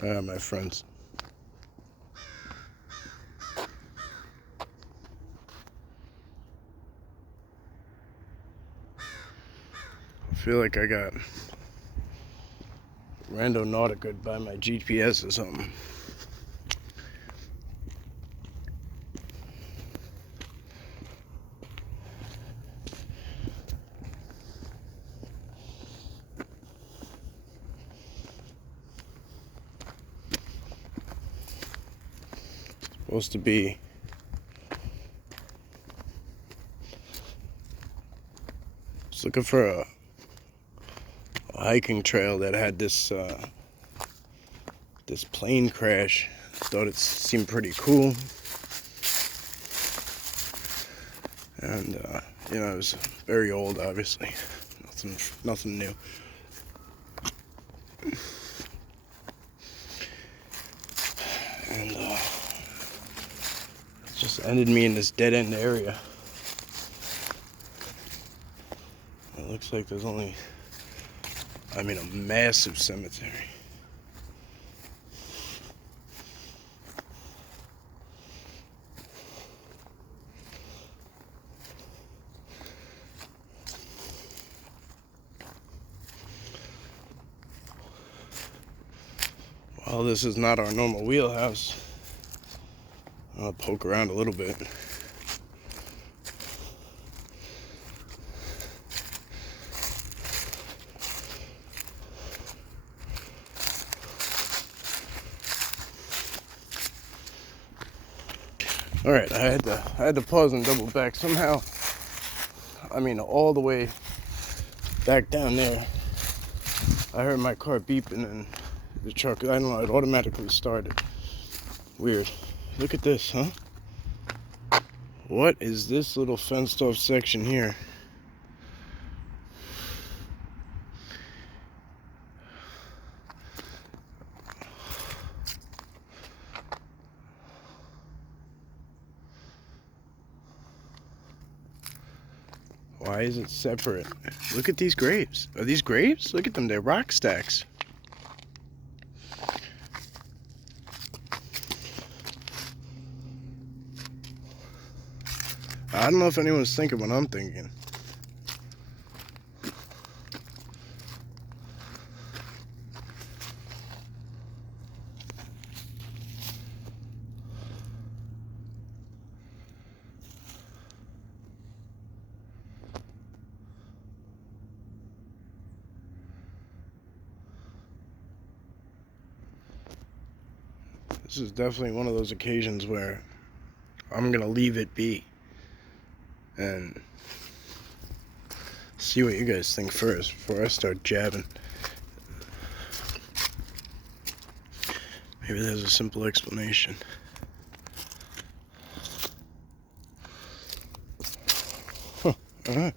My friends. I feel like I got Randonautica by my GPS or something. Supposed to be just looking for a hiking trail that had this plane crash. Thought it seemed pretty cool, and it was very old, obviously. Nothing new. And it just ended me in this dead end area. It looks like there's only, a massive cemetery. Well, this is not our normal wheelhouse. I'll poke around a little bit. All right, I had to pause and double back. Somehow, all the way back down there, I heard my car beeping and the truck, I don't know, it automatically started. Weird. Look at this, huh? What is this little fenced off section here? Why is it separate? Look at these graves. Are these graves? Look at them, they're rock stacks. I don't know if anyone's thinking what I'm thinking. This is definitely one of those occasions where I'm gonna leave it be and see what you guys think first before I start jabbing. Maybe there's a simple explanation. Alright.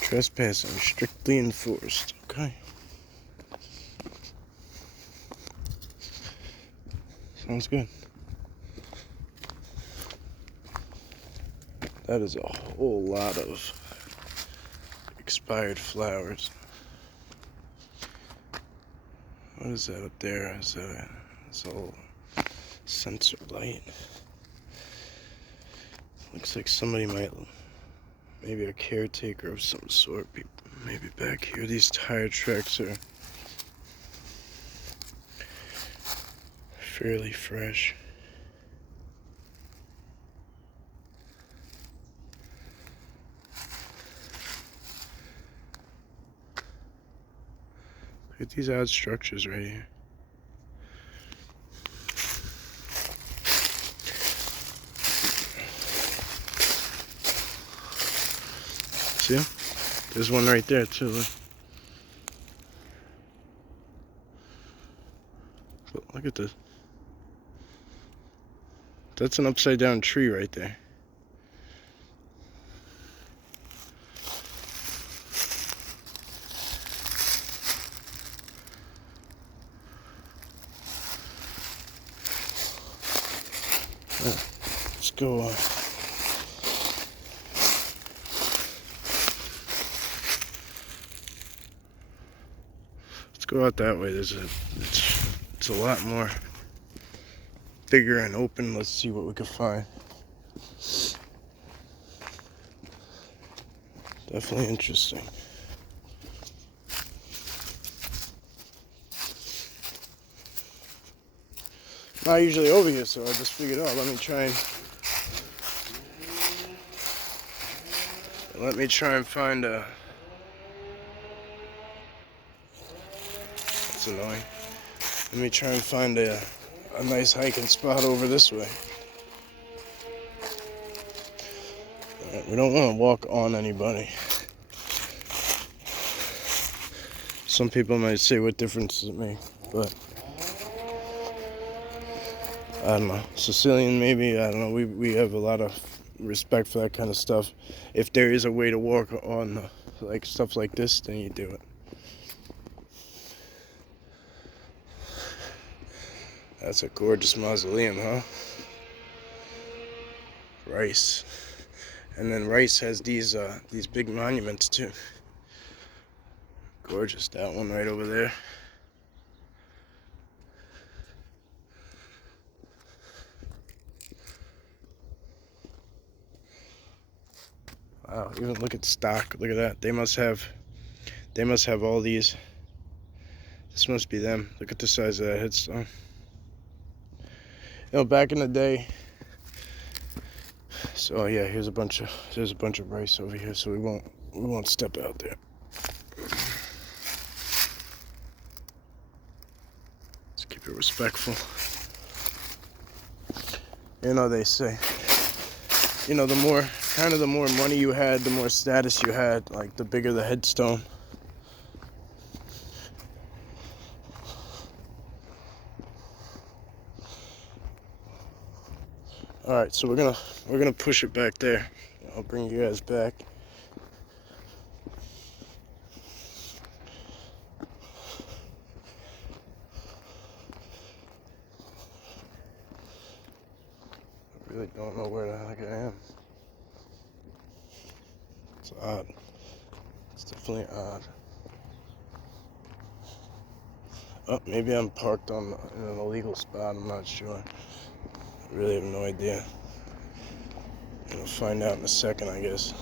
Trespassing strictly enforced. Okay. Sounds good. That is a whole lot of expired flowers. What is that up there? Is that it's all sensor light? Looks like somebody maybe a caretaker of some sort, maybe back here. These tire tracks are fairly fresh. Look at these odd structures right here. See? There's one right there too. Look at this. That's an upside down tree right there. Let's go on. go out that way. It's a lot more bigger and open. Let's see what we can find. Definitely interesting. Not usually over here, so I just figured, oh, let me try and find a. That's annoying. Let me try and find a nice hiking spot over this way. Alright, we don't want to walk on anybody. Some people might say, what difference does it make? But I don't know. Sicilian, maybe, I don't know. We have a lot of respect for that kind of stuff. If there is a way to walk on like stuff like this, then you do it. That's a gorgeous mausoleum, huh? Rice. And then Rice has these big monuments too. Gorgeous. That one right over there. Wow, even look at stock. Look at that. They must have all these. This must be them. Look at the size of that headstone. You know, back in the day. So yeah, there's a bunch of rice over here, so we won't step out there. Let's keep it respectful. You know, they say, you know, the more money you had, the more status you had, like the bigger the headstone. All right, so we're gonna push it back there. I'll bring you guys back. I really don't know where the heck I am. It's odd. It's definitely odd. Oh, maybe I'm parked in an illegal spot. I'm not sure. I really have no idea. We'll find out in a second, I guess.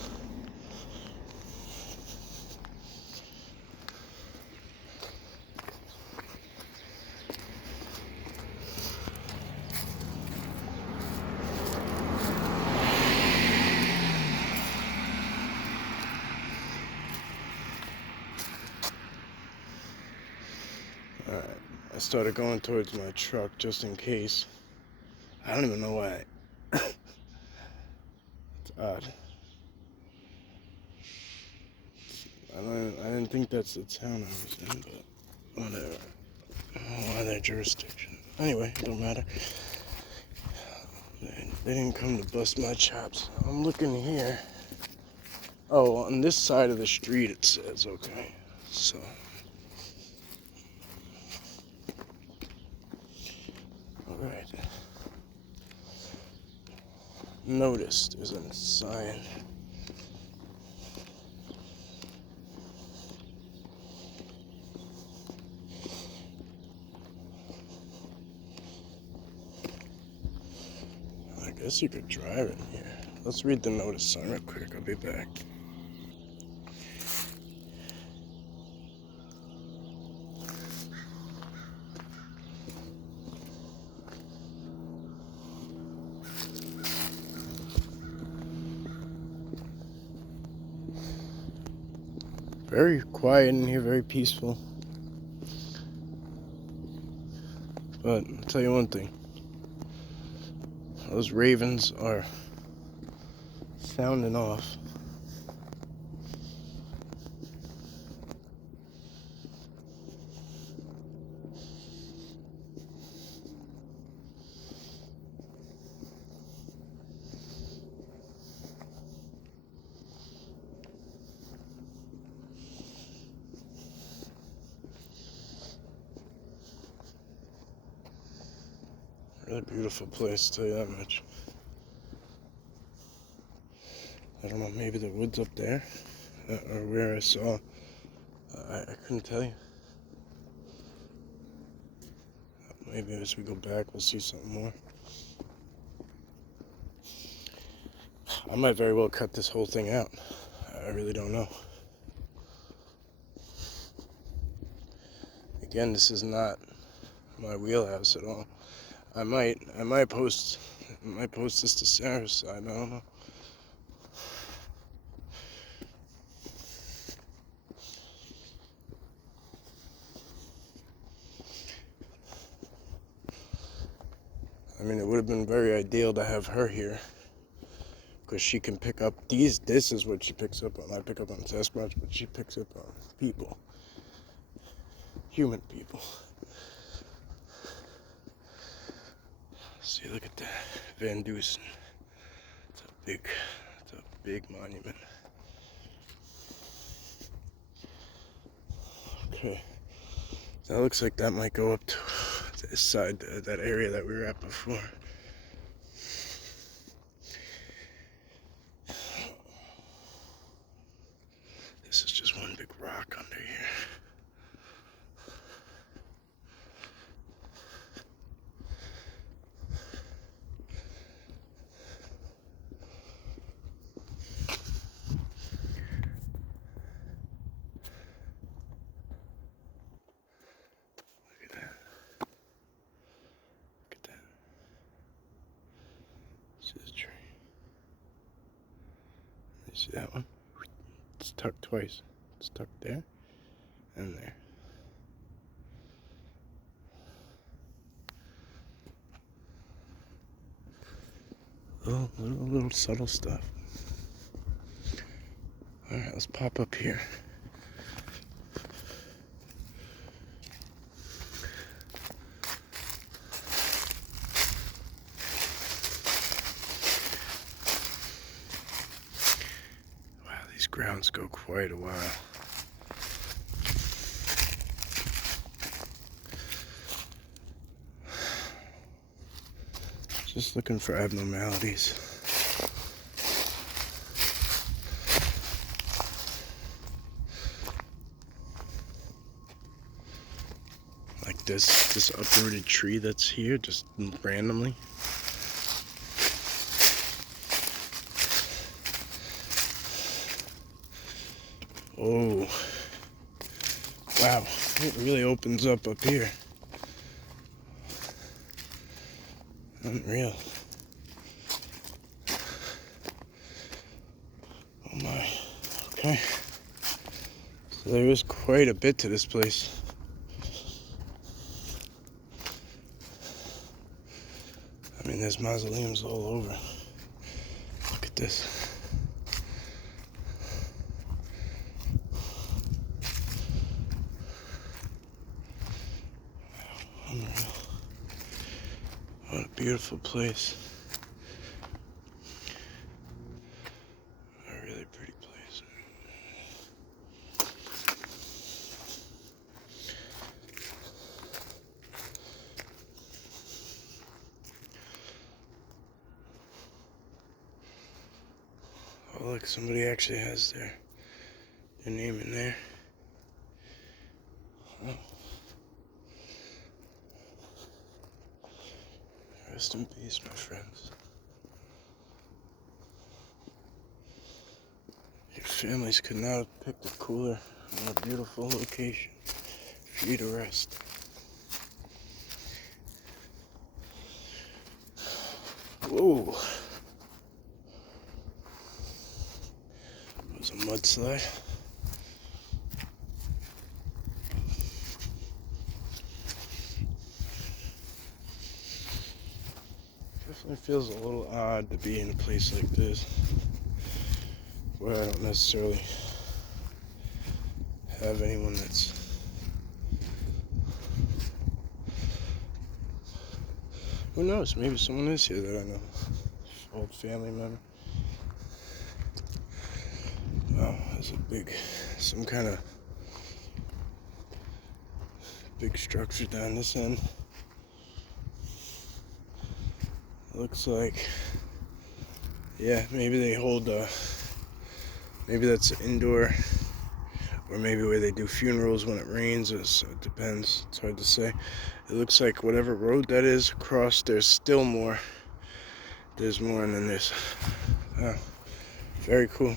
Alright, I started going towards my truck just in case. I don't even know why. It's odd. I didn't think that's the town I was in, but whatever. I don't know why that jurisdiction. Anyway, it don't matter. They didn't come to bust my chops. I'm looking here. Oh, on this side of the street it says, okay. So. Alright. Noticed is a sign. I guess you could drive in here. Let's read the notice sign real quick. I'll be back. Very quiet in here, very peaceful. But I'll tell you one thing. Those ravens are sounding off. Really beautiful place, tell you that much. I don't know, maybe the woods up there, or where I saw. I couldn't tell you. Maybe as we go back, we'll see something more. I might very well cut this whole thing out. I really don't know. Again, this is not my wheelhouse at all. I might post this to Sarah's side. I don't know. I mean, it would have been very ideal to have her here, because she can pick up these. This is what she picks up on. I pick up on Sasquatch, but she picks up on people, human people. See, look at that, Van Dusen. It's a big monument. Okay, that looks like that might go up to this side, that area that we were at before. This is just one big rock under here. This is a tree. You see that one? It's tucked twice. It's tucked there and there. Little subtle stuff. Alright, let's pop up here. These grounds go quite a while. Just looking for abnormalities. Like this uprooted tree that's here, just randomly. Oh, wow, it really opens up here. Unreal. Oh my, okay. So there is quite a bit to this place. I mean, there's mausoleums all over. Look at this. Unreal. What a beautiful place. A really pretty place. Oh, look, somebody actually has their name in there. Oh. Rest in peace, my friends. Your families could not have picked a cooler, more beautiful location for you to rest. Whoa. That was a mudslide. Definitely feels a little odd to be in a place like this, where I don't necessarily have anyone that's who knows, maybe someone is here that I know. Old family member. Oh, there's some kind of big structure down this end. Looks like, yeah, maybe they hold, maybe that's indoor. or maybe where they do funerals when it rains. So it depends. It's hard to say. It looks like whatever road that is across, there's still more. There's more, and then there's... very cool.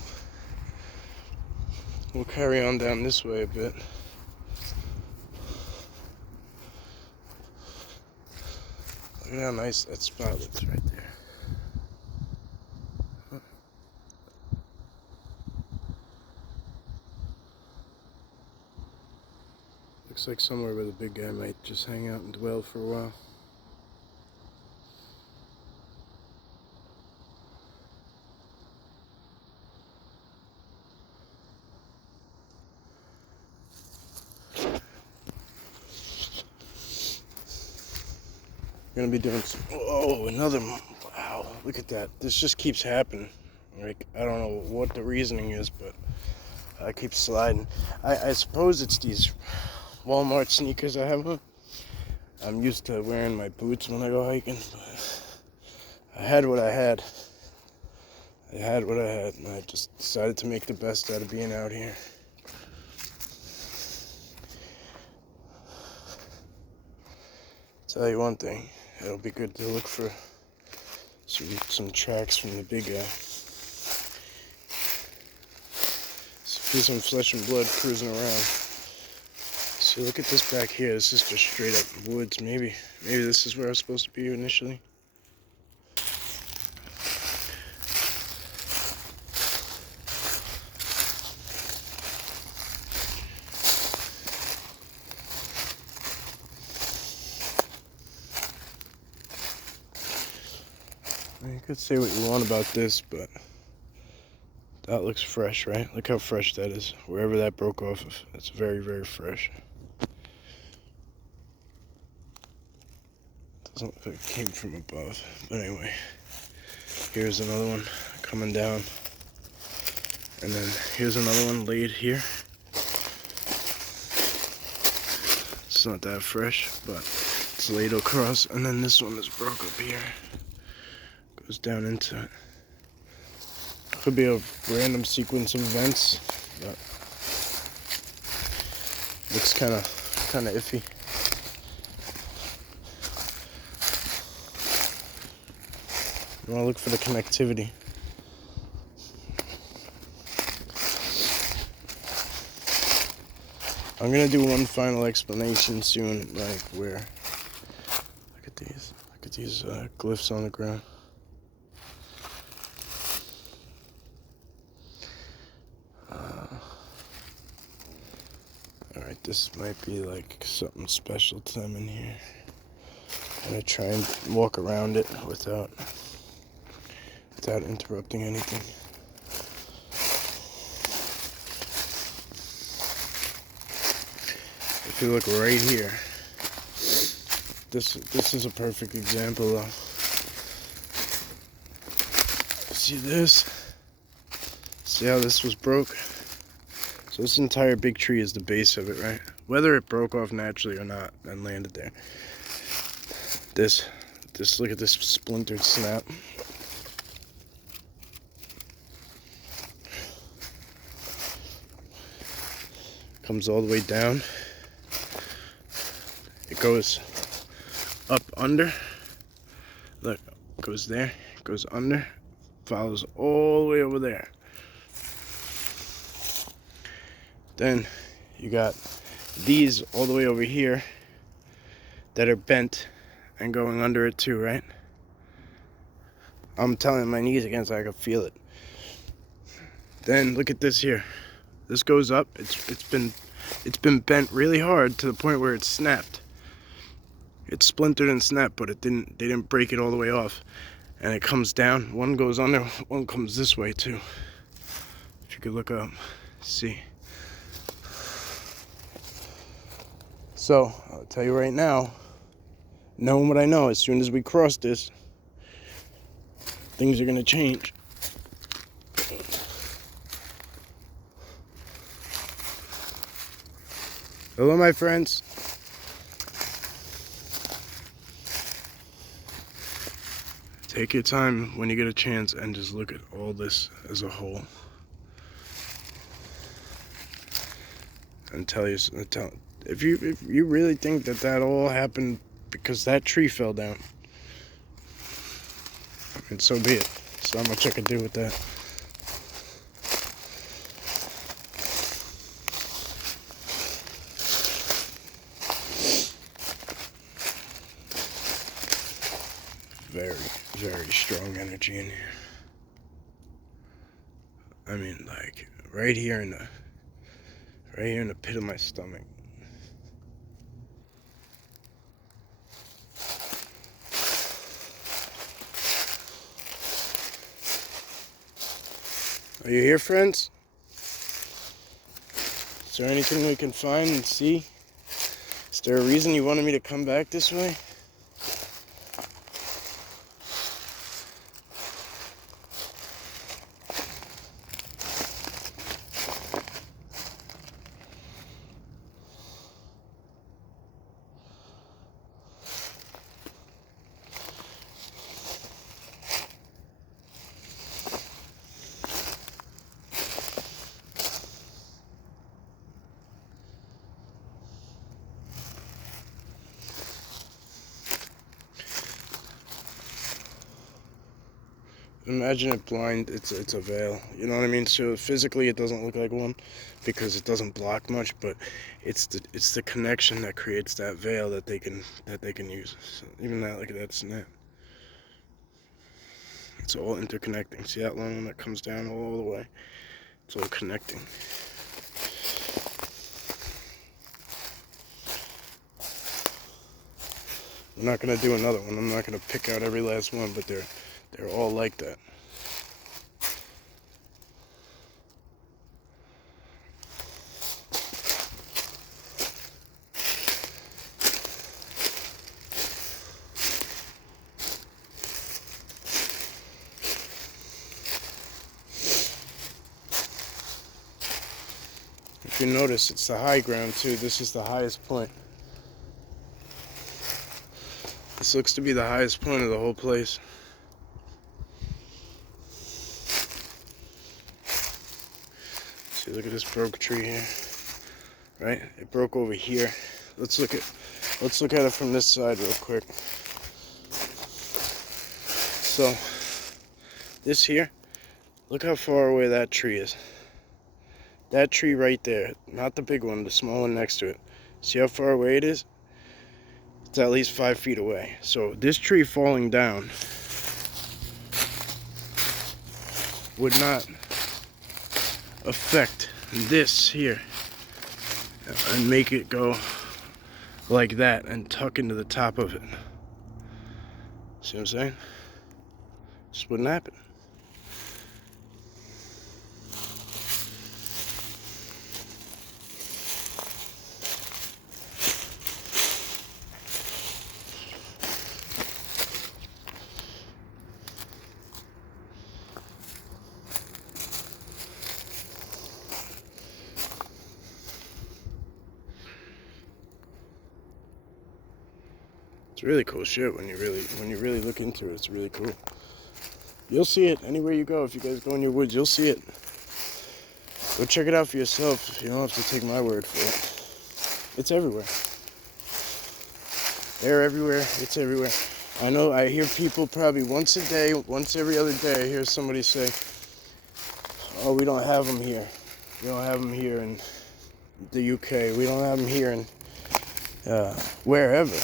We'll carry on down this way a bit. Look at how nice that spot looks right there. Looks like somewhere where the big guy might just hang out and dwell for a while. Gonna be doing some... Oh, another... Wow, look at that. This just keeps happening. Like, I don't know what the reasoning is, but I keep sliding. I suppose it's these Walmart sneakers I have on. I'm used to wearing my boots when I go hiking, but I had what I had. And I just decided to make the best out of being out here. Tell you one thing, it'll be good to look for some tracks from the big guy. See some flesh and blood cruising around. See, look at this back here. This is just straight up woods. Maybe this is where I was supposed to be initially. You could say what you want about this, but that looks fresh, right? Look how fresh that is. Wherever that broke off of, it's very, very fresh. Doesn't look like it came from above. But anyway, here's another one coming down. And then here's another one laid here. It's not that fresh, but it's laid across. And then this one is broke up here. Goes down into it. Could be a random sequence of events, but looks kind of iffy. You want to look for the connectivity. I'm gonna do one final explanation soon, like where. Look at these glyphs on the ground. Alright, this might be like something special to them in here. I'm gonna try and walk around it without interrupting anything. If you look right here, this is a perfect example though. See this? See how this was broke? So this entire big tree is the base of it, right? Whether it broke off naturally or not and landed there. This look at this splintered snap. Comes all the way down. It goes up under. Look, goes there, goes under, follows all the way over there. Then you got these all the way over here that are bent and going under it too, right? I'm telling my knees against, I can feel it. Then look at this here. This goes up. It's been bent really hard to the point where it's snapped. It's splintered and snapped, but they didn't break it all the way off. And it comes down. One goes under, one comes this way too. If you could look up, see. So, I'll tell you right now, knowing what I know, as soon as we cross this, things are going to change. Hello, my friends. Take your time when you get a chance and just look at all this as a whole. and tell you, if you really think that all happened because that tree fell down, and so be it. There's not much I could do with that. Very, very strong energy in here. I mean, like right here in the pit of my stomach. Are you here, friends? Is there anything we can find and see? Is there a reason you wanted me to come back this way? Imagine it blind, it's a veil, you know what I mean? So physically it doesn't look like one because it doesn't block much, but it's the connection that creates that veil that they can use. So even that, like that snap, it's all interconnecting. See that long one that comes down all the way? It's all connecting. I'm not gonna do another one. I'm not gonna pick out every last one, but they're all like that. If you notice, it's the high ground too. This is the highest point. This looks to be the highest point of the whole place. See, look at this broke tree here. Right? It broke over here. Let's look at it from this side real quick. So, this here, look how far away that tree is. That tree right there, not the big one, the small one next to it. See how far away it is? It's at least 5 feet away. So this tree falling down would not affect this here and make it go like that and tuck into the top of it. See what I'm saying? This wouldn't happen. It's really cool shit when you really look into it. It's really cool. You'll see it anywhere you go. If you guys go in your woods, you'll see it. Go check it out for yourself. You don't have to take my word for it. It's everywhere. They're everywhere. It's everywhere. I know I hear people probably once a day, once every other day, I hear somebody say, oh, we don't have them here. We don't have them here in the UK. We don't have them here in wherever.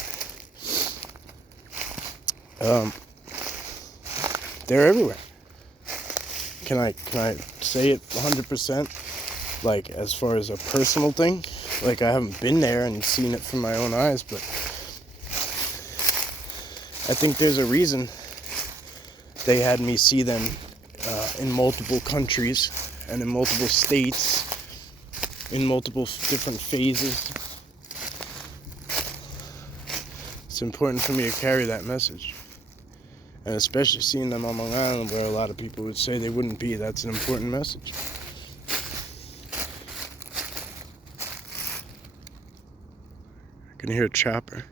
They're everywhere. Can I say it 100%? Like, as far as a personal thing? Like, I haven't been there and seen it from my own eyes, but I think there's a reason they had me see them in multiple countries and in multiple states, in multiple different phases. It's important for me to carry that message. And especially seeing them on Long Island, where a lot of people would say they wouldn't be. That's an important message. I can hear a chopper.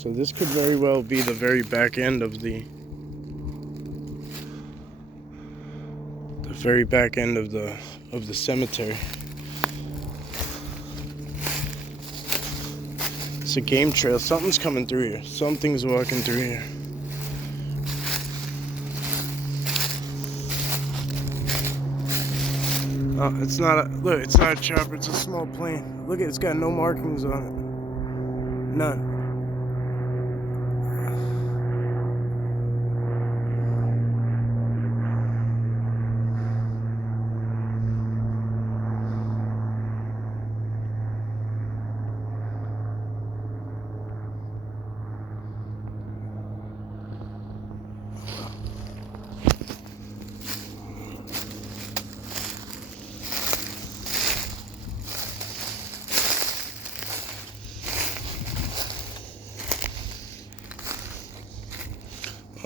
So this could very well be the very back end of the cemetery. It's a game trail. Something's coming through here. Something's walking through here. Oh, it's not a, look, it's not a chopper, it's a small plane. Look, it's got no markings on it. None.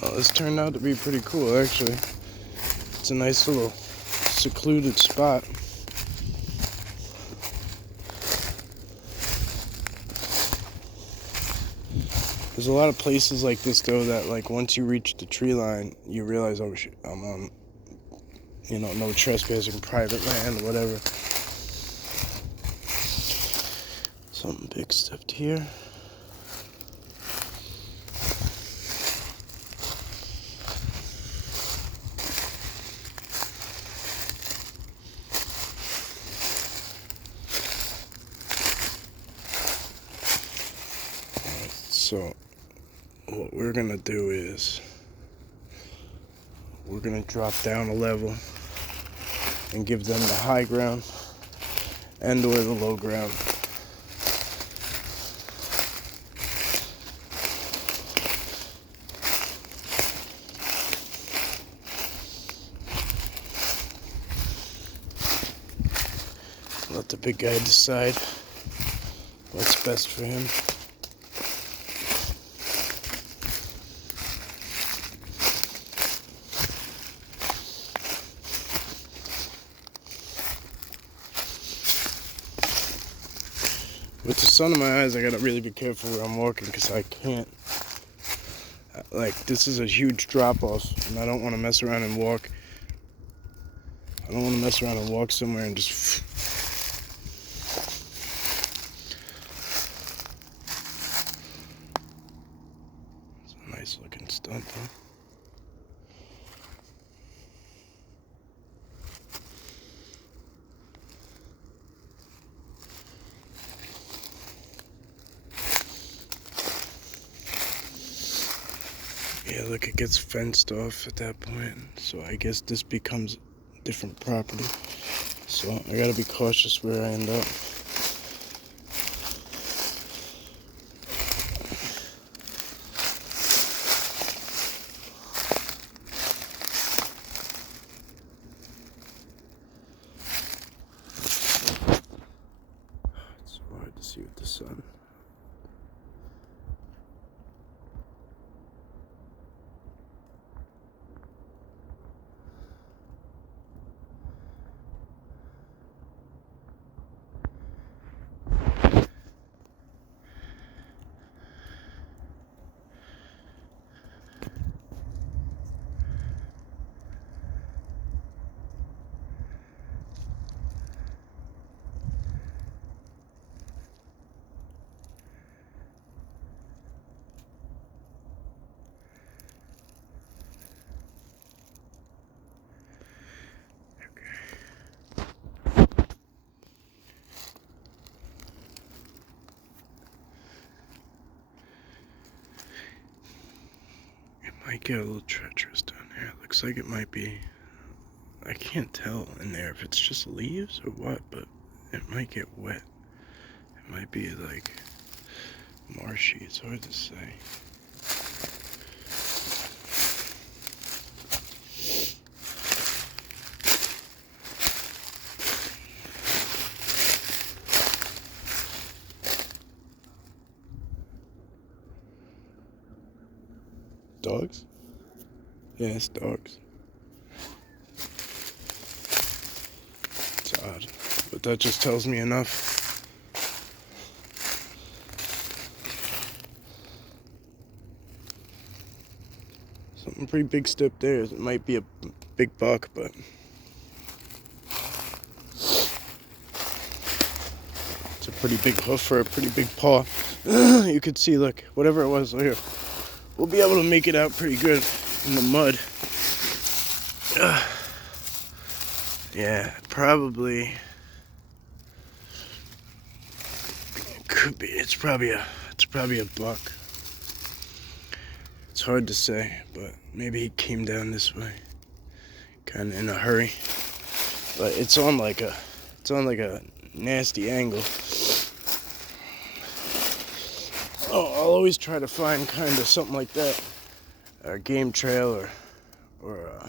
Well, this turned out to be pretty cool, actually. It's a nice little secluded spot. There's a lot of places like this, though, that, like, once you reach the tree line, you realize, oh shit, I'm on, you know, no trespassing, private land, whatever. Something big stepped here. So what we're gonna do is we're gonna drop down a level and give them the high ground and or the low ground. Let the big guy decide what's best for him. With the sun in my eyes, I gotta really be careful where I'm walking because I can't. Like, this is a huge drop off, and I don't want to mess around and walk. I don't want to mess around and walk somewhere and just. It's a nice looking stunt, though. Yeah, look, it gets fenced off at that point, so I guess this becomes different property. So I gotta be cautious where I end up. It's so hard to see with the sun. Might get a little treacherous down there. It looks like it might be, I can't tell in there if it's just leaves or what, but it might get wet. It might be like marshy, it's hard to say. Dogs? Yeah, it's dogs. It's odd, but that just tells me enough. Something pretty big step there. It might be a big buck, but it's a pretty big hoof for a pretty big paw. You could see, look, whatever it was here. We'll be able to make it out pretty good in the mud. Yeah, probably. It could be. It's probably a buck. It's hard to say, but maybe he came down this way, kind of in a hurry. But it's on like a nasty angle. Oh, I'll always try to find kind of something like that, a game trail or a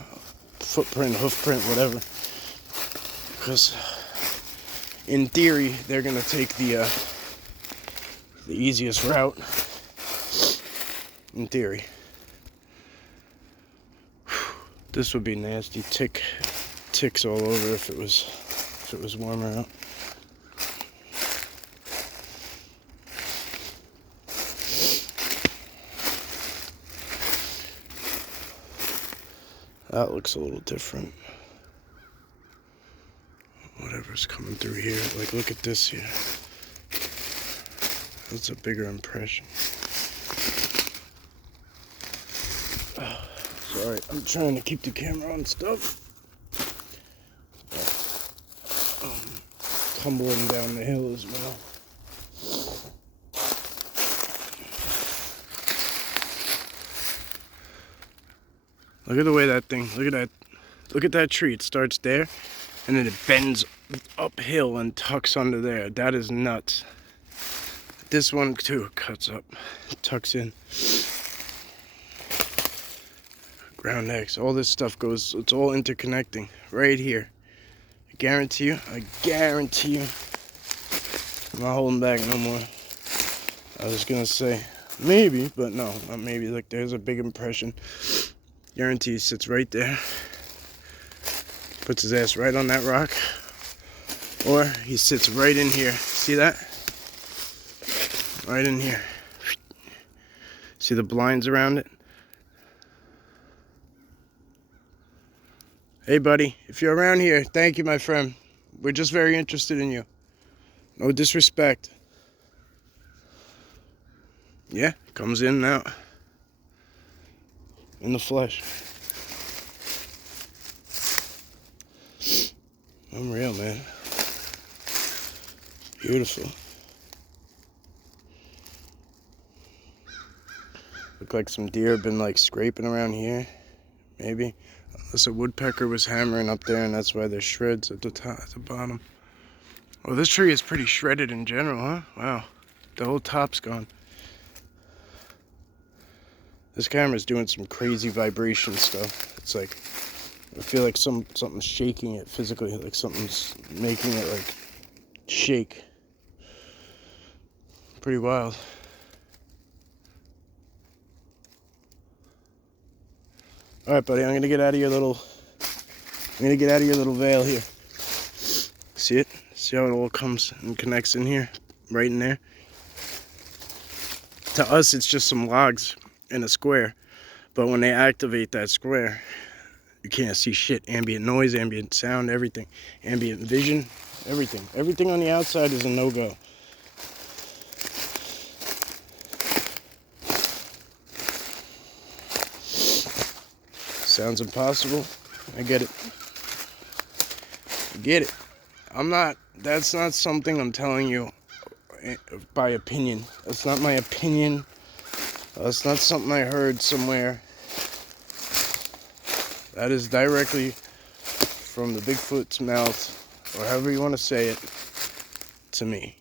footprint, hoof print, whatever. Because in theory, they're gonna take the easiest route. In theory. This would be nasty. Ticks all over if it was warmer out. That looks a little different. Whatever's coming through here. Like, look at this here. That's a bigger impression. Sorry, I'm trying to keep the camera on stuff. Tumbling down the hill as well. Look at the way that thing, look at that tree. It starts there, and then it bends uphill and tucks under there. That is nuts. This one too cuts up, tucks in. Ground X, all this stuff goes, it's all interconnecting right here. I guarantee you, I'm not holding back no more. I was gonna say maybe, but no, not maybe. Look, there's a big impression. Guarantee he sits right there, puts his ass right on that rock, or he sits right in here. See that? Right in here. See the blinds around it? Hey buddy, if you're around here, thank you, my friend. We're just very interested in you. No disrespect. Yeah, comes in and out. In the flesh. Unreal, man. Beautiful. Look like some deer have been like scraping around here. Maybe. Unless a woodpecker was hammering up there, and that's why there's shreds at the top, at the bottom. Well, this tree is pretty shredded in general, huh? Wow, the whole top's gone. This camera's doing some crazy vibration stuff. It's like, I feel like something's shaking it physically, like something's making it like shake. Pretty wild. All right, buddy, I'm gonna get out of your little veil here. See it? See how it all comes and connects in here, right in there? To us, it's just some logs in a square, but when they activate that square, you can't see shit. Ambient noise, ambient sound, everything, ambient vision, everything. Everything on the outside is a no-go. Sounds impossible. I get it. I get it. That's not something I'm telling you by opinion. That's not my opinion. That's not something I heard somewhere. That is directly from the Bigfoot's mouth, or however you want to say it, to me.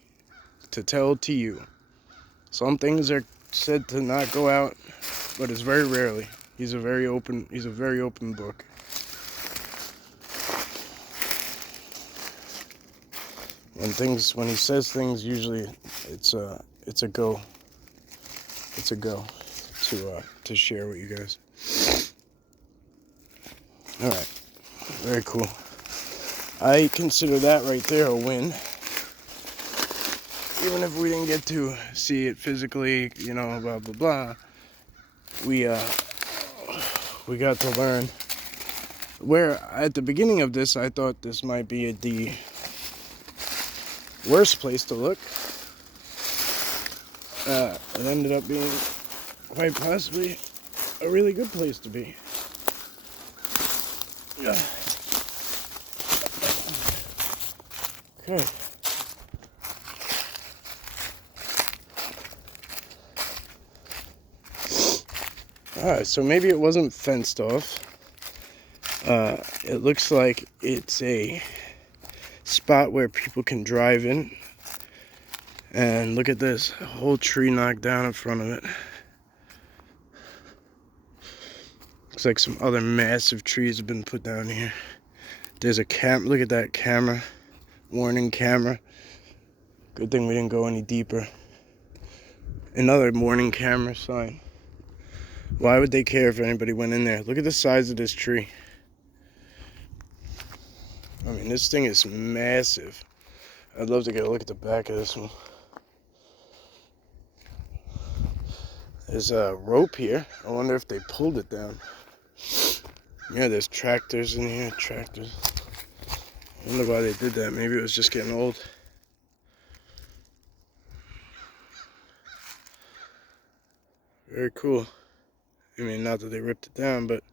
To tell to you. Some things are said to not go out, but it's very rarely. He's a very open book. When he says things, usually it's a go. It's a go to share with you guys. All right, very cool. I consider that right there a win. Even if we didn't get to see it physically, blah blah blah. we got to learn. Where at the beginning of this, I thought this might be the worst place to look. It ended up being quite possibly a really good place to be. Okay. Alright, so maybe it wasn't fenced off. It looks like it's a spot where people can drive in. And look at this, a whole tree knocked down in front of it. Looks like some other massive trees have been put down here. There's a look at that camera, warning camera. Good thing we didn't go any deeper. Another warning camera sign. Why would they care if anybody went in there? Look at the size of this tree. I mean, this thing is massive. I'd love to get a look at the back of this one. There's a rope here. I wonder if they pulled it down. Yeah, there's tractors in here, tractors. I wonder why they did that. Maybe it was just getting old. Very cool. I mean, not that they ripped it down, but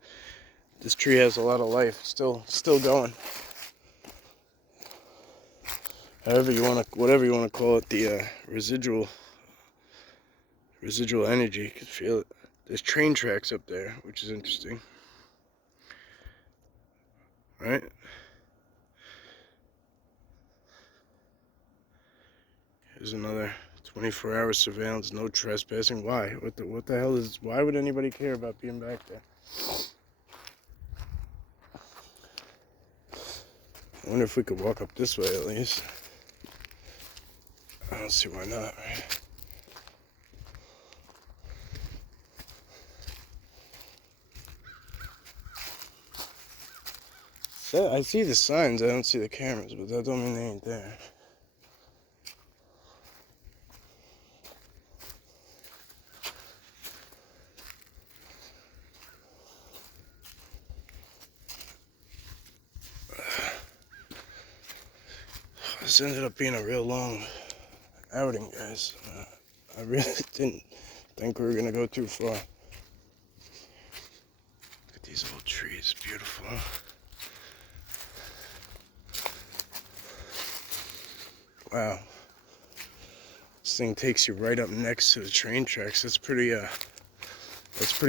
this tree has a lot of life. Still going. However you want to, whatever you want to call it, the residual energy. You can feel it. There's train tracks up there, which is interesting. Right? Here's another 24-hour surveillance, no trespassing. Why? What the hell is? Why would anybody care about being back there? I wonder if we could walk up this way at least. I don't see why not, right? So I see the signs, I don't see the cameras, but that don't mean they ain't there. This ended up being a real long outing, guys. I really didn't think we were gonna go too far. Look at these old trees, beautiful. Wow. This thing takes you right up next to the train tracks. That's pretty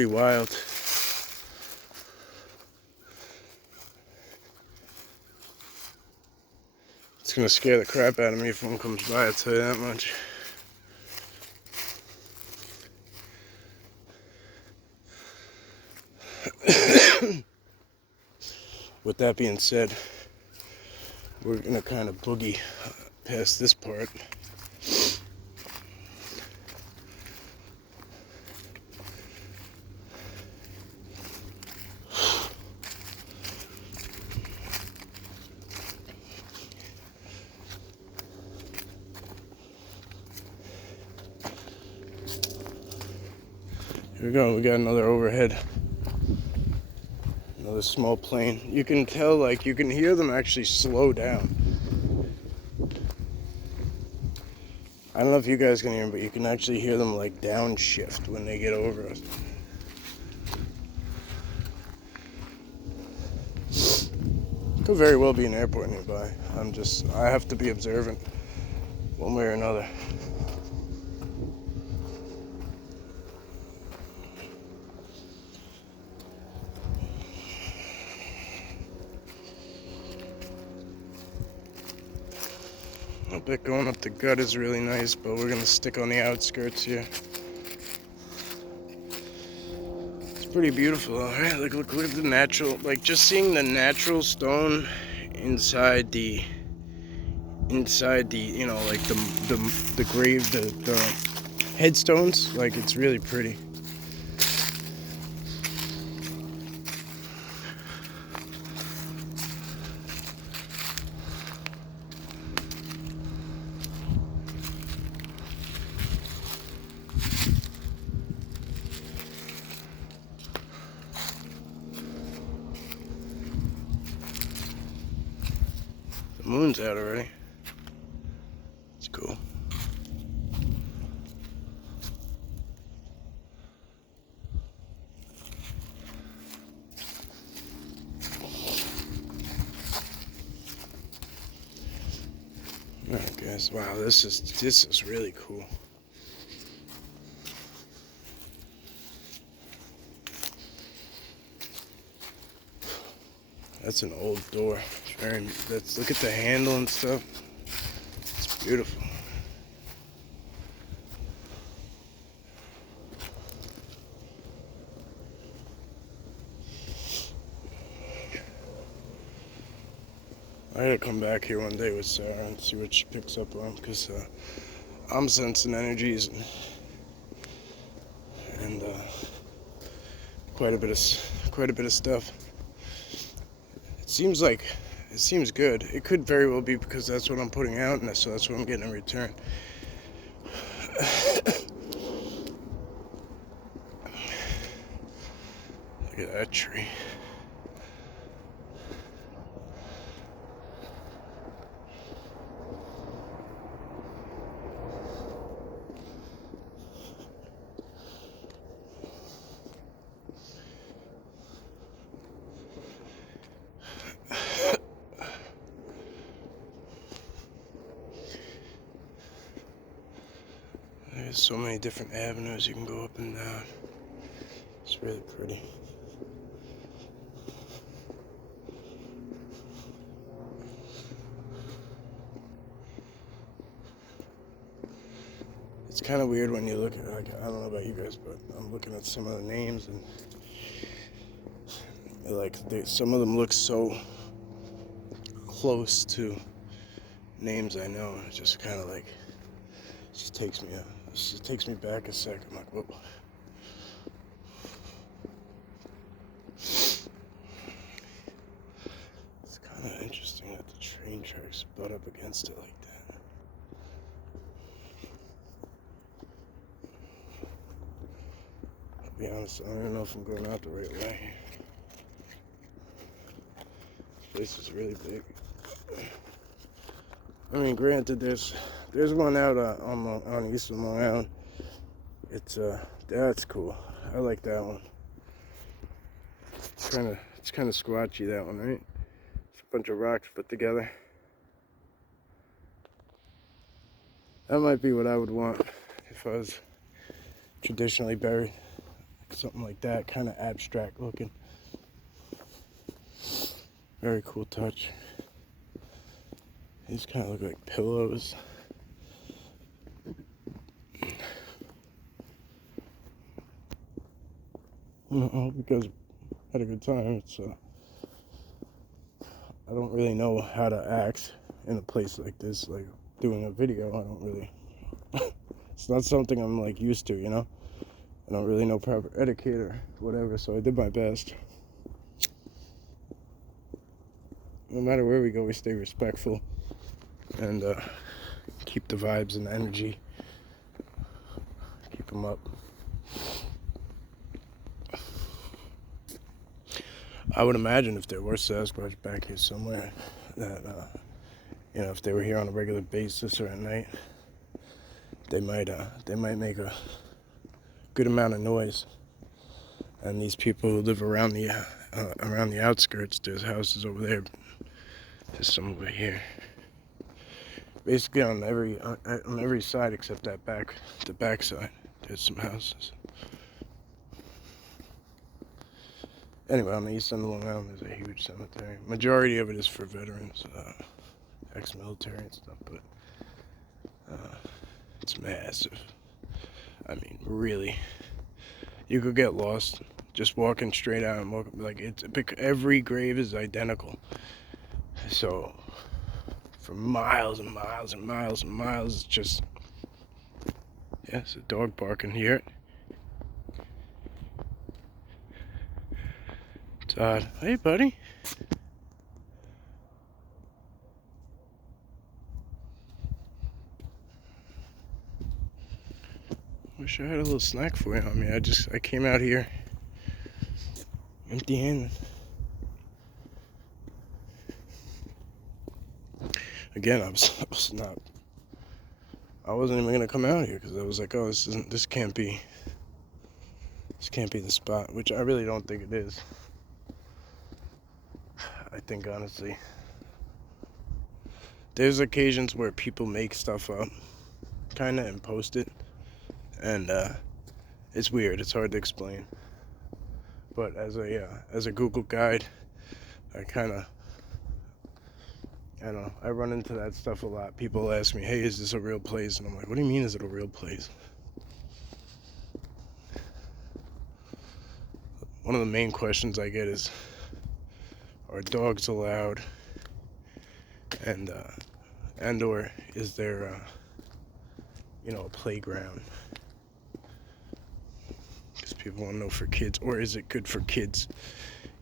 wild. It's gonna scare the crap out of me if one comes by, I'll tell you that much. With that being said, we're gonna kind of boogie past this part. Here we go, we got another overhead. Another small plane. You can tell, like, you can hear them actually slow down. I don't know if you guys can hear them, but you can actually hear them, like, downshift when they get over us. Could very well be an airport nearby. I have to be observant one way or another. I bet going up the gut is really nice, but we're gonna stick on the outskirts here. It's pretty beautiful, alright? Look at the natural, like, just seeing the natural stone inside the, you know, like the grave, the headstones. Like, it's really pretty. moon's out already. It's cool. Alright guys, wow, this is really cool. That's an old door. Look at the handle and stuff. It's beautiful. I gotta come back here one day with Sarah and see what she picks up on, because I'm sensing energies and quite a bit of stuff. It seems good. It could very well be because that's what I'm putting out, and so that's what I'm getting in return. Look at that tree. There's so many different avenues you can go up and down. It's really pretty. It's kind of weird when you look at, like, I don't know about you guys, but I'm looking at some of the names, and like some of them look so close to names I know. It just kind of like, it just takes me back a sec. I'm like, whoa. It's kind of interesting that the train tracks butt up against it like that. I'll be honest, I don't even know if I'm going out the right way. This place is really big. I mean, granted, there's one out on Eastern Long Island. That's cool. I like that one. It's kind of squatchy, that one, right? It's a bunch of rocks put together. That might be what I would want if I was traditionally buried. Something like that, kind of abstract looking. Very cool touch. These kind of look like pillows. I hope you guys had a good time. I don't really know how to act in a place like this, like doing a video. I don't really, it's not something I'm like used to, you know? I don't really know proper etiquette or whatever, so I did my best. No matter where we go, we stay respectful and keep the vibes and the energy, keep them up. I would imagine if there were Sasquatch back here somewhere, that if they were here on a regular basis or at night, they might make a good amount of noise. And these people who live around the outskirts, there's houses over there, there's some over here. Basically on every side except the back side, there's some houses. Anyway, on the east end of Long Island, there's a huge cemetery. Majority of it is for veterans, ex-military and stuff, but it's massive. I mean, really, you could get lost just walking straight out and walking, like, every grave is identical. So for miles and miles and miles and miles, it's just, yeah, it's a dog barking here. It's odd. Hey, buddy. Wish I had a little snack for you. I mean, I came out here empty-handed. again, I wasn't even gonna come out here because I was like, oh, this can't be the spot, which I really don't think it is. I think honestly, there's occasions where people make stuff up, kind of, and post it, and it's weird. It's hard to explain. But as a Google guide, I don't know, I run into that stuff a lot. People ask me, hey, is this a real place? And I'm like, what do you mean, is it a real place? One of the main questions I get is, are dogs allowed? And or is there, a playground? Because people want to know for kids, or is it good for kids?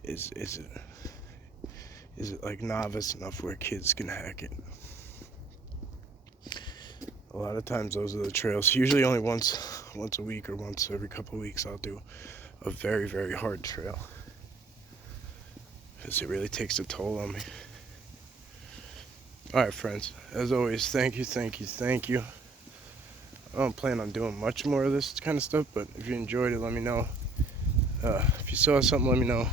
Is it like novice enough where kids can hack it? A lot of times those are the trails. Usually only once a week or once every couple of weeks I'll do a very, very hard trail. Because it really takes a toll on me. Alright, friends. As always, thank you. I don't plan on doing much more of this kind of stuff, but if you enjoyed it, let me know. If you saw something, let me know.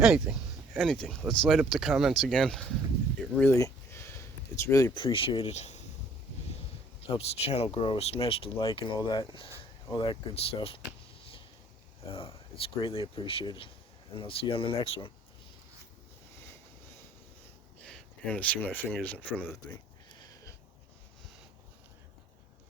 Anything. Let's light up the comments again. It's really appreciated. It helps the channel grow. Smash the like and all that good stuff. It's greatly appreciated. And I'll see you on the next one. I'm gonna see my fingers in front of the thing.